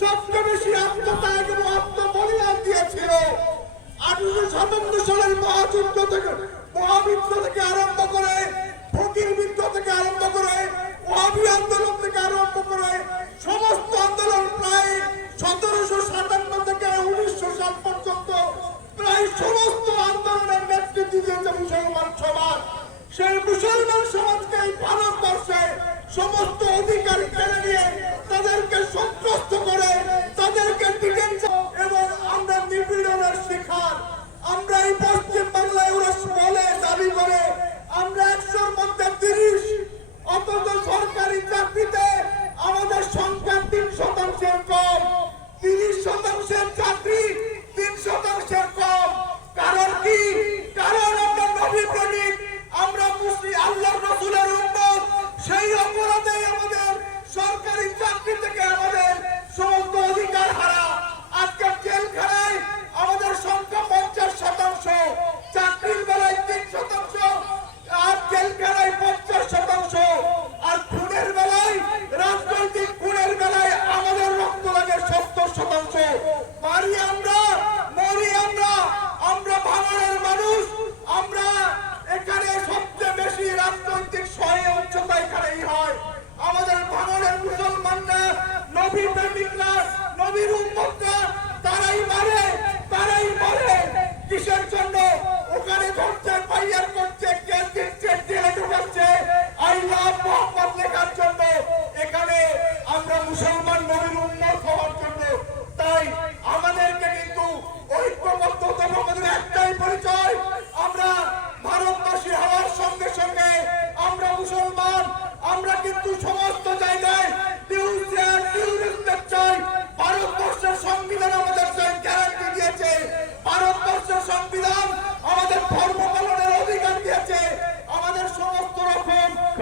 চট্টবেশি আত্মত্যাগ এবং আত্মবলিদান দিয়েছিল। আঠারোশো সাতান্ন সালের মহাযুদ্ধ থেকে মহাবিদ্য থেকে আরম্ভ করে, ফকির বিদ্য থেকে আরম্ভ করে মহাবি আন্দোলন থেকে করে হারা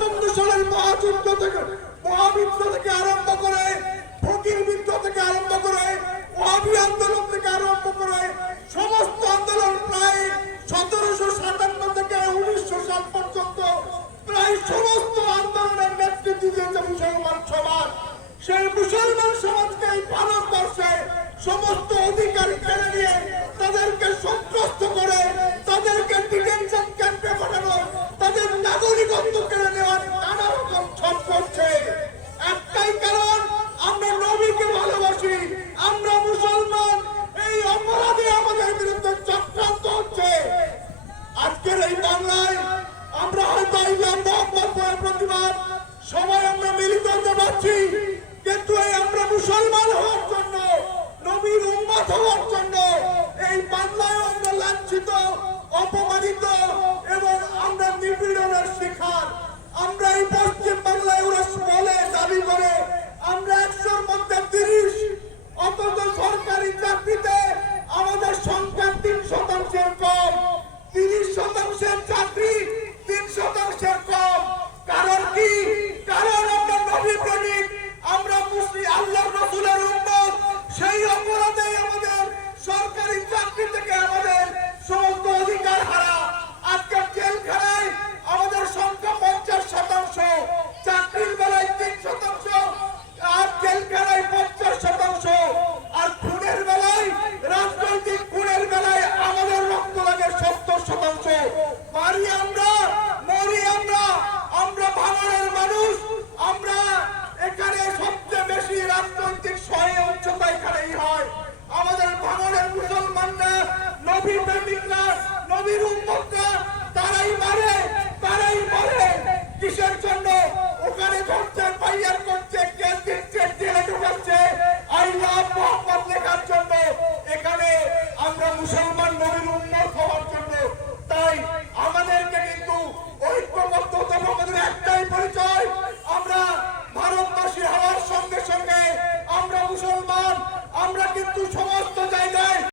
আনন্দ সালের মহাযুদ্ধ থেকে মহাবিদ্য থেকে আরম্ভ করে, ফকির বিদ্য থেকে আরম্ভ করে মহাবি আন্দোলন থেকে আরম্ভ করে, সমস্ত আন্দোলন প্রায় সতেরোশো সাতান্ন থেকে উনিশশো সাল পর্যন্ত প্রায় সমস্ত আন্দোলনের নেতৃত্ব দিয়েছে মুসলমান সমাজ। সেই মুসলমান সমাজকে এই ভারতবর্ষে সমস্ত অধিকার কেড়ে নিয়ে হওয়ার জন্য এই বাংলায় আমরা লাঞ্ছিত, অপমানিত এবং আমরা নিপীড়নের শিকার। আমরা এই পশ্চিম বাংলায় ওরা বলে দাবি করে No vino un poco.